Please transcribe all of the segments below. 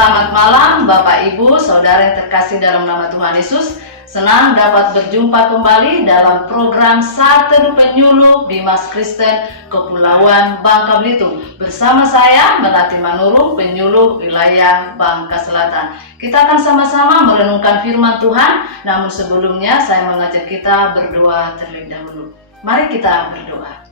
Selamat malam Bapak Ibu, Saudara yang terkasih dalam nama Tuhan Yesus. Senang dapat berjumpa kembali dalam program Satedu Penyuluh Bimas Kristen Kepulauan Bangka Belitung. Bersama saya Melati Manurung, penyuluh wilayah Bangka Selatan. Kita akan sama-sama merenungkan firman Tuhan, namun sebelumnya saya mengajak kita berdoa terlebih dahulu. Mari kita berdoa.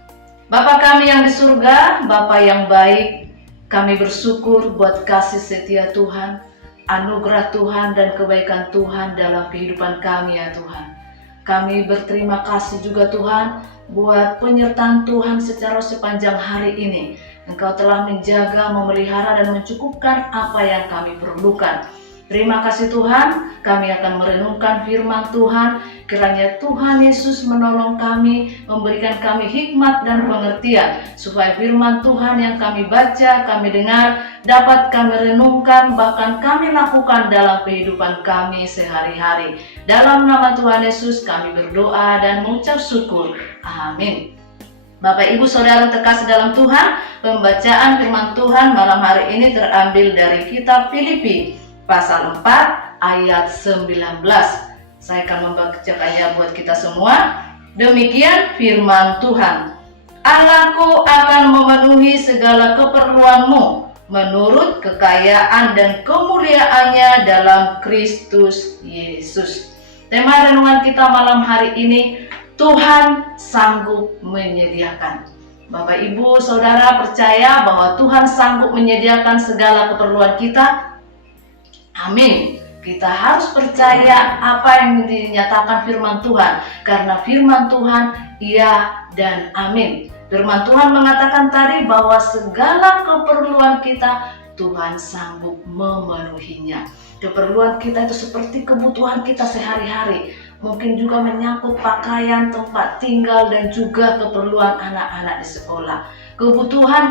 Bapa kami yang di surga, Bapa yang baik, kami bersyukur buat kasih setia Tuhan, anugerah Tuhan dan kebaikan Tuhan dalam kehidupan kami ya Tuhan. Kami berterima kasih juga Tuhan buat penyertaan Tuhan secara sepanjang hari ini. Engkau telah menjaga, memelihara dan mencukupkan apa yang kami perlukan. Terima kasih Tuhan, kami akan merenungkan firman Tuhan. Kiranya Tuhan Yesus menolong kami, memberikan kami hikmat dan pengertian, supaya firman Tuhan yang kami baca, kami dengar, dapat kami renungkan, bahkan kami lakukan dalam kehidupan kami sehari-hari. Dalam nama Tuhan Yesus kami berdoa dan mengucap syukur. Amin. Bapak Ibu Saudara terkasih dalam Tuhan, pembacaan firman Tuhan malam hari ini terambil dari kitab Filipi pasal 4 ayat 19. Saya akan membacakannya buat kita semua. Demikian firman Tuhan. Allahku akan memenuhi segala keperluanmu menurut kekayaan dan kemuliaannya dalam Kristus Yesus. Tema renungan kita malam hari ini, Tuhan sanggup menyediakan. Bapak Ibu Saudara percaya bahwa Tuhan sanggup menyediakan segala keperluan kita? Amin. Kita harus percaya apa yang dinyatakan firman Tuhan, karena firman Tuhan iya dan amin. Firman Tuhan mengatakan tadi bahwa segala keperluan kita Tuhan sanggup memenuhinya. Keperluan kita itu seperti kebutuhan kita sehari-hari, mungkin juga menyangkut pakaian, tempat tinggal, dan juga keperluan anak-anak di sekolah. Kebutuhan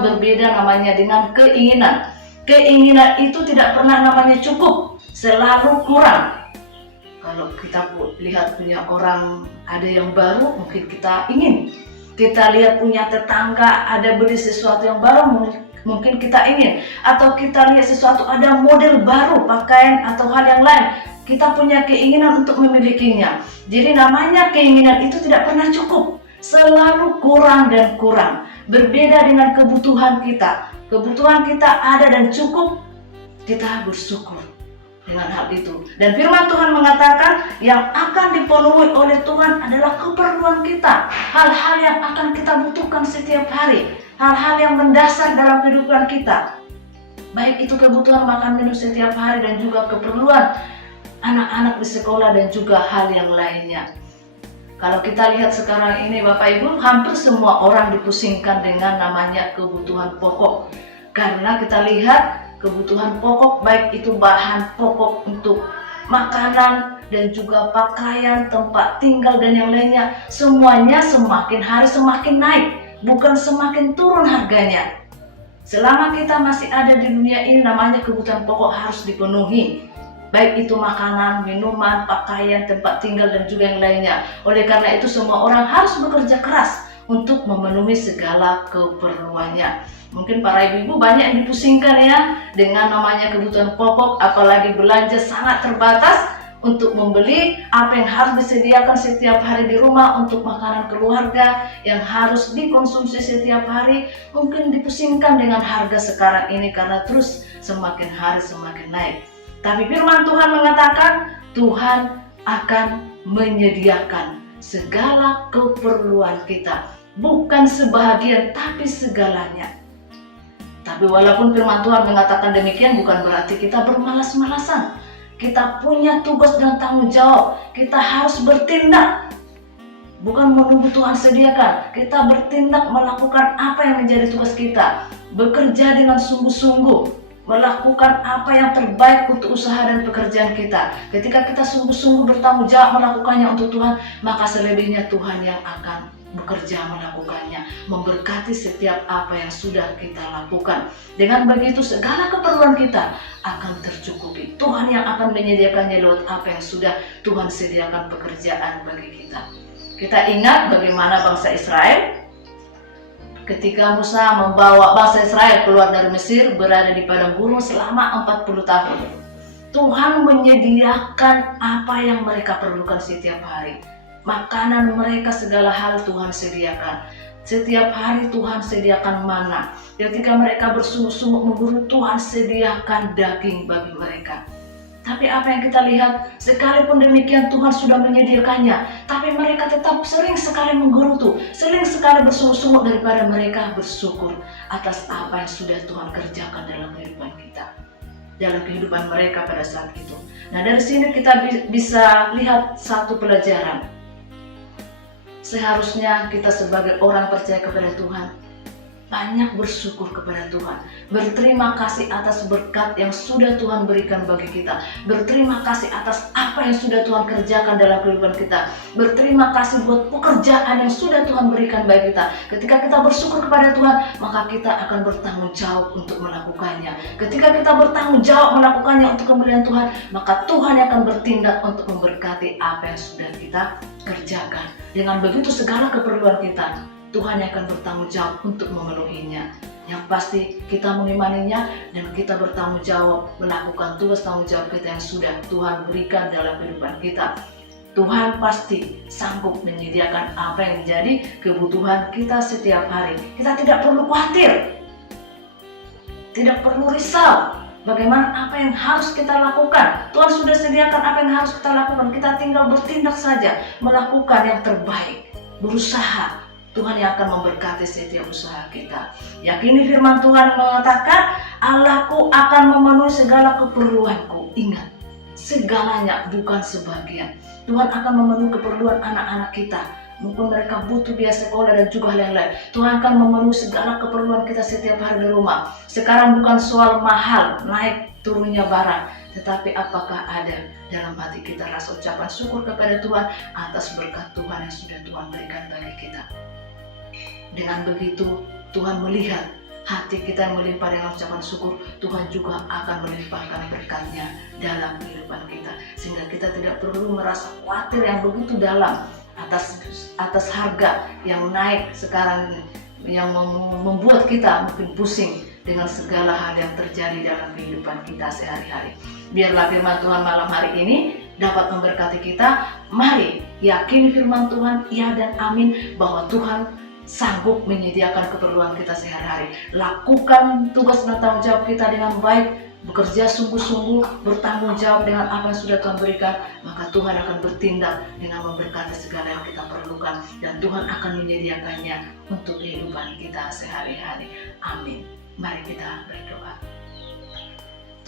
berbeda namanya dengan keinginan. Keinginan itu tidak pernah namanya cukup, selalu kurang. Kalau kita lihat punya orang ada yang baru, mungkin kita ingin. Kita lihat punya tetangga ada beli sesuatu yang baru, mungkin kita ingin. Atau kita lihat sesuatu ada model baru, pakaian atau hal yang lain, kita punya keinginan untuk memilikinya. Jadi namanya keinginan itu tidak pernah cukup, selalu kurang dan kurang. Berbeda dengan kebutuhan kita. Kebutuhan kita ada dan cukup, kita bersyukur dengan hal itu. Dan firman Tuhan mengatakan yang akan dipenuhi oleh Tuhan adalah keperluan kita. Hal-hal yang akan kita butuhkan setiap hari. Hal-hal yang mendasar dalam kehidupan kita. Baik itu kebutuhan makan minum setiap hari dan juga keperluan anak-anak di sekolah dan juga hal yang lainnya. Kalau kita lihat sekarang ini Bapak Ibu, hampir semua orang dipusingkan dengan namanya kebutuhan pokok. Karena kita lihat kebutuhan pokok, baik itu bahan pokok untuk makanan dan juga pakaian, tempat tinggal dan yang lainnya, semuanya semakin hari semakin naik, bukan semakin turun harganya. Selama kita masih ada di dunia ini, namanya kebutuhan pokok harus dipenuhi. Baik itu makanan, minuman, pakaian, tempat tinggal dan juga yang lainnya. Oleh karena itu semua orang harus bekerja keras untuk memenuhi segala keperluannya. Mungkin para ibu-ibu banyak yang dipusingkan ya dengan namanya kebutuhan pokok, apalagi belanja sangat terbatas untuk membeli apa yang harus disediakan setiap hari di rumah untuk makanan keluarga yang harus dikonsumsi setiap hari. Mungkin dipusingkan dengan harga sekarang ini karena terus semakin hari semakin naik. Tapi firman Tuhan mengatakan Tuhan akan menyediakan segala keperluan kita. Bukan sebahagian tapi segalanya. Tapi walaupun firman Tuhan mengatakan demikian, bukan berarti kita bermalas-malasan. Kita punya tugas dan tanggung jawab. Kita harus bertindak. Bukan menunggu Tuhan sediakan. Kita bertindak melakukan apa yang menjadi tugas kita. Bekerja dengan sungguh-sungguh. Melakukan apa yang terbaik untuk usaha dan pekerjaan kita. Ketika kita sungguh-sungguh bertanggung jawab melakukannya untuk Tuhan, maka selebihnya Tuhan yang akan bekerja melakukannya, memberkati setiap apa yang sudah kita lakukan. Dengan begitu segala keperluan kita akan tercukupi. Tuhan yang akan menyediakannya lewat apa yang sudah Tuhan sediakan pekerjaan bagi kita. Kita ingat bagaimana bangsa Israel ketika Musa membawa bangsa Israel keluar dari Mesir, berada di padang gurun selama 40 tahun. Tuhan menyediakan apa yang mereka perlukan setiap hari. Makanan mereka, segala hal Tuhan sediakan. Setiap hari Tuhan sediakan mana. Ketika mereka bersungguh-sungguh memburu, Tuhan sediakan daging bagi mereka. Tapi apa yang kita lihat, sekalipun demikian Tuhan sudah menyediakannya, tapi mereka tetap sering sekali menggerutu, sering sekali bersungguh-sungguh daripada mereka bersyukur atas apa yang sudah Tuhan kerjakan dalam kehidupan kita, dalam kehidupan mereka pada saat itu. Nah, dari sini kita bisa lihat satu pelajaran. Seharusnya kita sebagai orang percaya kepada Tuhan banyak bersyukur kepada Tuhan, berterima kasih atas berkat yang sudah Tuhan berikan bagi kita, berterima kasih atas apa yang sudah Tuhan kerjakan dalam kehidupan kita, berterima kasih buat pekerjaan yang sudah Tuhan berikan bagi kita. Ketika kita bersyukur kepada Tuhan, maka kita akan bertanggung jawab untuk melakukannya. Ketika kita bertanggung jawab melakukannya untuk kemuliaan Tuhan, maka Tuhan akan bertindak untuk memberkati apa yang sudah kita kerjakan. Dengan begitu segala keperluan kita, Tuhan yang akan bertanggung jawab untuk memenuhinya. Yang pasti kita mengimaninya dan kita bertanggung jawab melakukan tugas tanggung jawab kita yang sudah Tuhan berikan dalam kehidupan kita. Tuhan pasti sanggup menyediakan apa yang menjadi kebutuhan kita setiap hari. Kita tidak perlu khawatir, tidak perlu risau bagaimana apa yang harus kita lakukan. Tuhan sudah sediakan apa yang harus kita lakukan. Kita tinggal bertindak saja, melakukan yang terbaik, berusaha. Tuhan yang akan memberkati setiap usaha kita. Yakini firman Tuhan mengatakan, Allahku akan memenuhi segala keperluanku. Ingat, segalanya bukan sebagian. Tuhan akan memenuhi keperluan anak-anak kita. Mungkin mereka butuh biaya sekolah dan juga hal yang lain. Tuhan akan memenuhi segala keperluan kita setiap hari di rumah. Sekarang bukan soal mahal, naik turunnya barang, tetapi apakah ada dalam hati kita rasa ucapan syukur kepada Tuhan atas berkat Tuhan yang sudah Tuhan berikan bagi kita. Dengan begitu Tuhan melihat hati kita yang melimpah dengan ucapan syukur, Tuhan juga akan melimpahkan berkat-Nya dalam kehidupan kita, sehingga kita tidak perlu merasa khawatir yang begitu dalam atas harga yang naik sekarang ini, yang membuat kita mungkin pusing dengan segala hal yang terjadi dalam kehidupan kita sehari-hari. Biarlah firman Tuhan malam hari ini dapat memberkati kita. Mari yakini firman Tuhan, ya dan amin, bahwa Tuhan sanggup menyediakan keperluan kita sehari-hari. Lakukan tugas dan tanggung jawab kita dengan baik, bekerja sungguh-sungguh, bertanggung jawab dengan apa yang sudah Tuhan berikan, maka Tuhan akan bertindak dengan memberkati segala yang kita perlukan, dan Tuhan akan menyediakannya untuk kehidupan kita sehari-hari. Amin. Mari kita berdoa.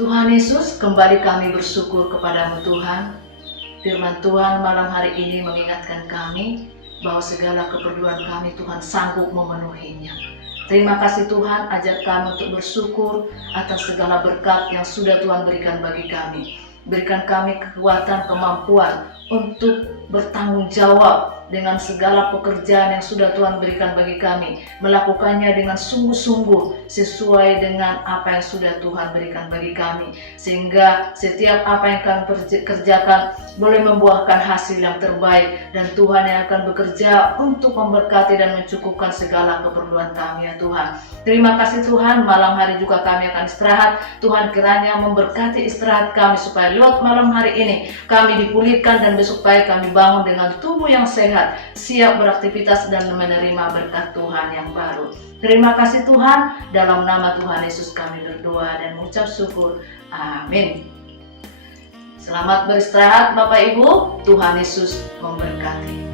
Tuhan Yesus, kembali kami bersyukur kepadamu Tuhan. Firman Tuhan malam hari ini mengingatkan kami bahwa segala keperluan kami Tuhan sanggup memenuhinya. Terima kasih Tuhan, ajar kami untuk bersyukur atas segala berkat yang sudah Tuhan berikan bagi kami. Berikan kami kekuatan, kemampuan untuk bertanggung jawab dengan segala pekerjaan yang sudah Tuhan berikan bagi kami, melakukannya dengan sungguh-sungguh sesuai dengan apa yang sudah Tuhan berikan bagi kami, sehingga setiap apa yang kami kerjakan boleh membuahkan hasil yang terbaik, dan Tuhan yang akan bekerja untuk memberkati dan mencukupkan segala keperluan kami ya Tuhan. Terima kasih Tuhan, malam hari juga kami akan istirahat. Tuhan kiranya memberkati istirahat kami supaya lewat malam hari ini kami dipulihkan, dan besok pagi kami bangun dengan tubuh yang sehat, siap beraktivitas dan menerima berkat Tuhan yang baru. Terima kasih Tuhan, dalam nama Tuhan Yesus kami berdoa dan mengucap syukur. Amin. Selamat beristirahat Bapak Ibu, Tuhan Yesus memberkati.